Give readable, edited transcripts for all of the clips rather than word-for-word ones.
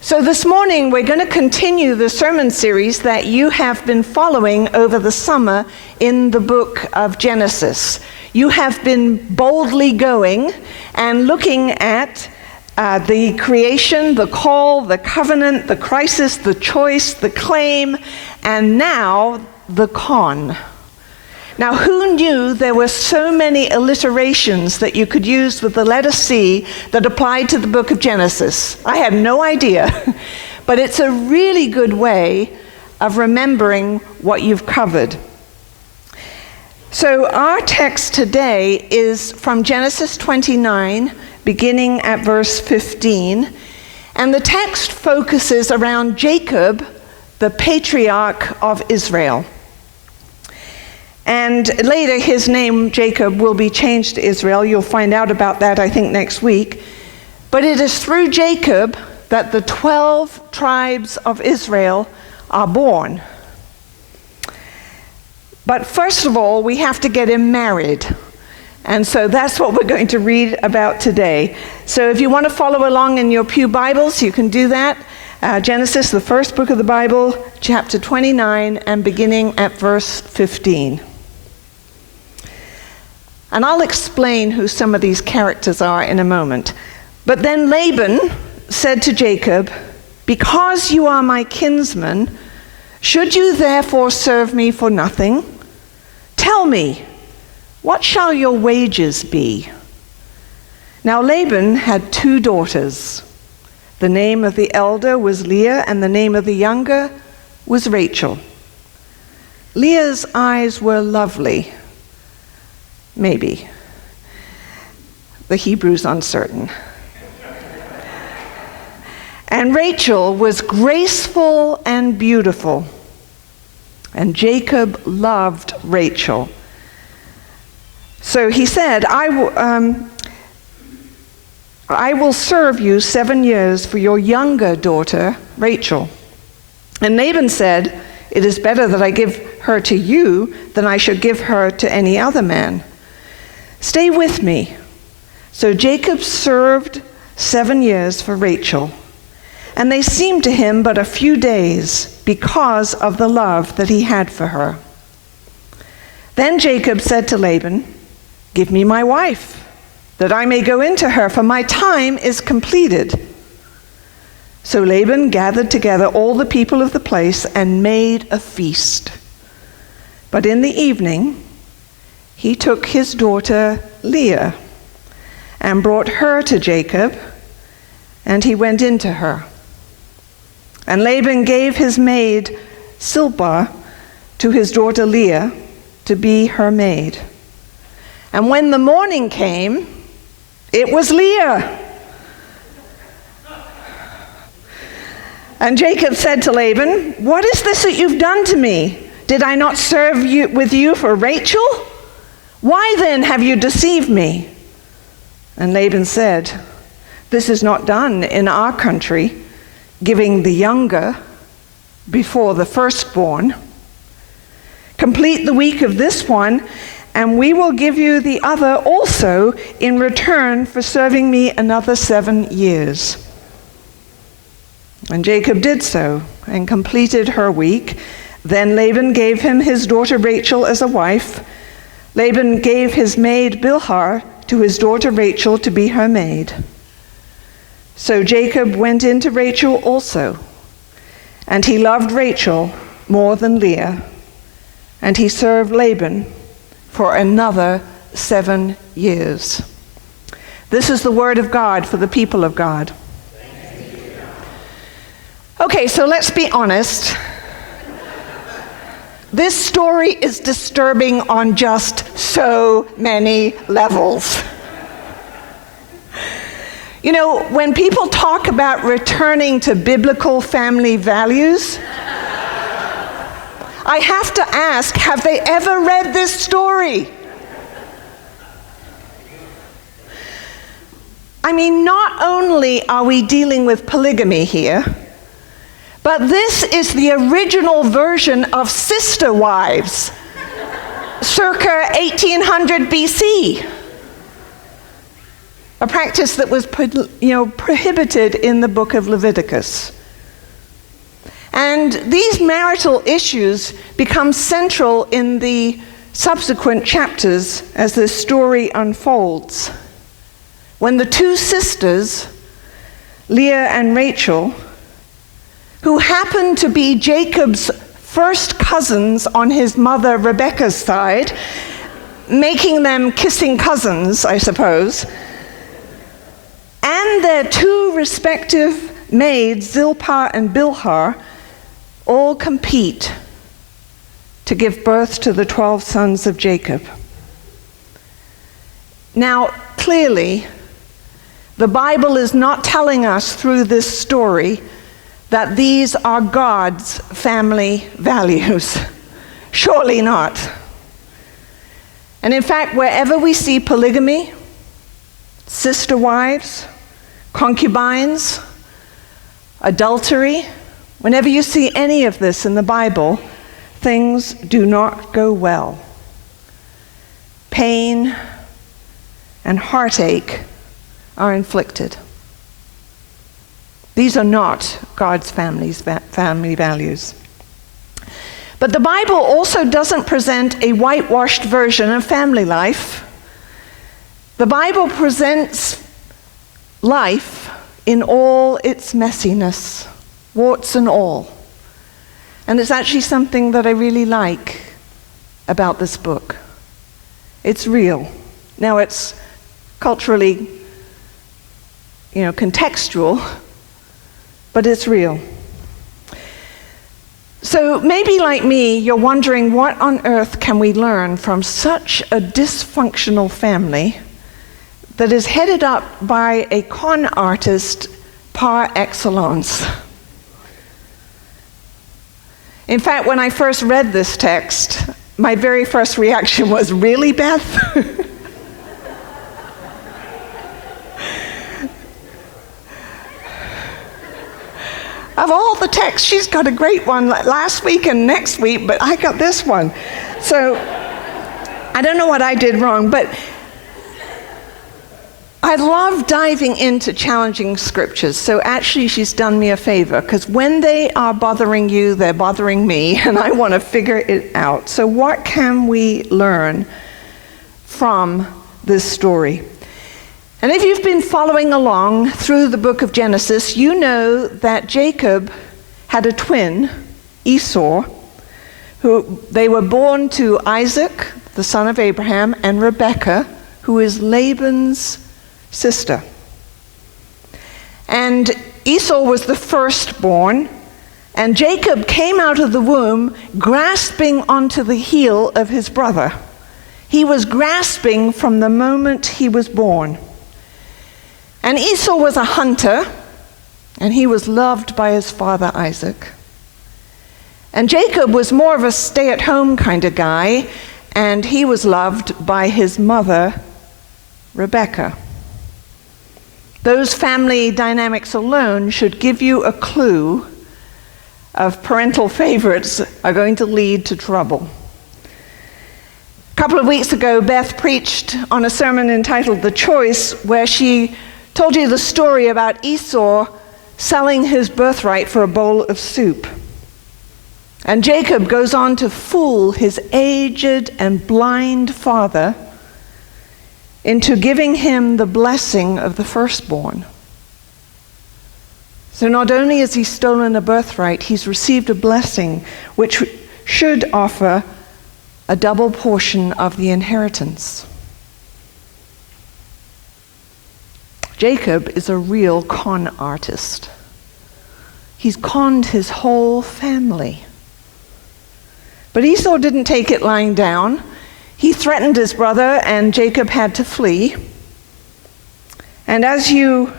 So this morning we're going to continue the sermon series that you have been following over the summer in the book of Genesis. You have been boldly going and looking at the creation, the call, the covenant, the crisis, the choice, the claim, and now the con. Now, who knew there were so many alliterations that you could use with the letter C that applied to the book of Genesis? I had no idea, but it's a really good way of remembering what you've covered. So our text today is from Genesis 29, beginning at verse 15, and the text focuses around Jacob, the patriarch of Israel. And later, his name, Jacob, will be changed to Israel. You'll find out about that, I think, next week. But it is through Jacob that the 12 tribes of Israel are born. But first of all, we have to get him married. And so that's what we're going to read about today. So if you want to follow along in your pew Bibles, you can do that. Genesis, the first book of the Bible, chapter 29, and beginning at verse 15. And I'll explain who some of these characters are in a moment. But then Laban said to Jacob, "Because you are my kinsman, should you therefore serve me for nothing? Tell me, what shall your wages be?" Now Laban had 2 daughters. The name of the elder was Leah, and the name of the younger was Rachel. Leah's eyes were lovely. Maybe. The Hebrew's uncertain. And Rachel was graceful and beautiful. And Jacob loved Rachel. So he said, I will serve you 7 years for your younger daughter, Rachel. And Laban said, "It is better that I give her to you than I should give her to any other man. Stay with me." So Jacob served 7 years for Rachel, and they seemed to him but a few days because of the love that he had for her. Then Jacob said to Laban, "Give me my wife, that I may go into her, for my time is completed." So Laban gathered together all the people of the place and made a feast. But in the evening, he took his daughter Leah and brought her to Jacob, and he went into her. And Laban gave his maid Zilpah to his daughter Leah to be her maid. And when the morning came, it was Leah. And Jacob said to Laban, "What is this that you've done to me? Did I not serve with you for Rachel? Why then have you deceived me?" And Laban said, "This is not done in our country, giving the younger before the firstborn. Complete the week of this one, and we will give you the other also in return for serving me another 7 years." And Jacob did so and completed her week. Then Laban gave him his daughter Rachel as a wife. Laban gave his maid Bilhah to his daughter Rachel to be her maid. So Jacob went into Rachel also, and he loved Rachel more than Leah, and he served Laban for another 7 years. This is the word of God for the people of God. Okay, so let's be honest. This story is disturbing on just so many levels. You know, when people talk about returning to biblical family values, I have to ask, have they ever read this story? I mean, not only are we dealing with polygamy here, but this is the original version of Sister Wives, circa 1800 BC. a practice that was prohibited in the book of Leviticus. And these marital issues become central in the subsequent chapters as this story unfolds. When the two sisters, Leah and Rachel, who happen to be Jacob's first cousins on his mother Rebekah's side, making them kissing cousins, I suppose, and their two respective maids, Zilpah and Bilhah, all compete to give birth to the 12 sons of Jacob. Now, clearly, the Bible is not telling us through this story that these are God's family values. Surely not. And in fact, wherever we see polygamy, sister wives, concubines, adultery, whenever you see any of this in the Bible, things do not go well. Pain and heartache are inflicted. These are not God's family values. But the Bible also doesn't present a whitewashed version of family life. The Bible presents life in all its messiness, warts and all. And it's actually something that I really like about this book. It's real. Now it's culturally, contextual, but it's real. So maybe like me, you're wondering, what on earth can we learn from such a dysfunctional family that is headed up by a con artist par excellence? In fact, when I first read this text, my very first reaction was, really, Beth? Of all the texts, she's got a great one last week and next week, but I got this one. So I don't know what I did wrong, but I love diving into challenging scriptures. So actually, she's done me a favor, because when they are bothering you, they're bothering me, and I want to figure it out. So what can we learn from this story? And if you've been following along through the book of Genesis, you know that Jacob had a twin, Esau, who they were born to Isaac, the son of Abraham, and Rebekah, who is Laban's sister. And Esau was the firstborn, and Jacob came out of the womb grasping onto the heel of his brother. He was grasping from the moment he was born. And Esau was a hunter, and he was loved by his father Isaac. And Jacob was more of a stay-at-home kind of guy, and he was loved by his mother, Rebekah. Those family dynamics alone should give you a clue of parental favorites are going to lead to trouble. A couple of weeks ago, Beth preached on a sermon entitled The Choice, where she told you the story about Esau selling his birthright for a bowl of soup. And Jacob goes on to fool his aged and blind father into giving him the blessing of the firstborn. So not only has he stolen a birthright, he's received a blessing which should offer a double portion of the inheritance. Jacob is a real con artist. He's conned his whole family. But Esau didn't take it lying down. He threatened his brother, and Jacob had to flee. And as you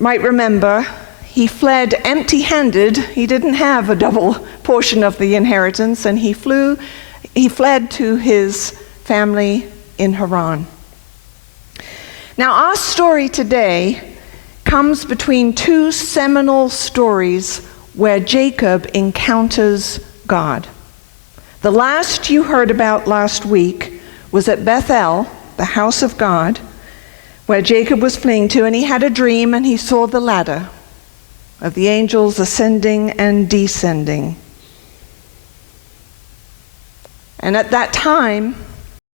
might remember, he fled empty-handed. He didn't have a double portion of the inheritance, and he fled to his family in Haran. Now, our story today comes between two seminal stories where Jacob encounters God. The last you heard about last week was at Bethel, the house of God, where Jacob was fleeing to, and he had a dream, and he saw the ladder of the angels ascending and descending. And at that time,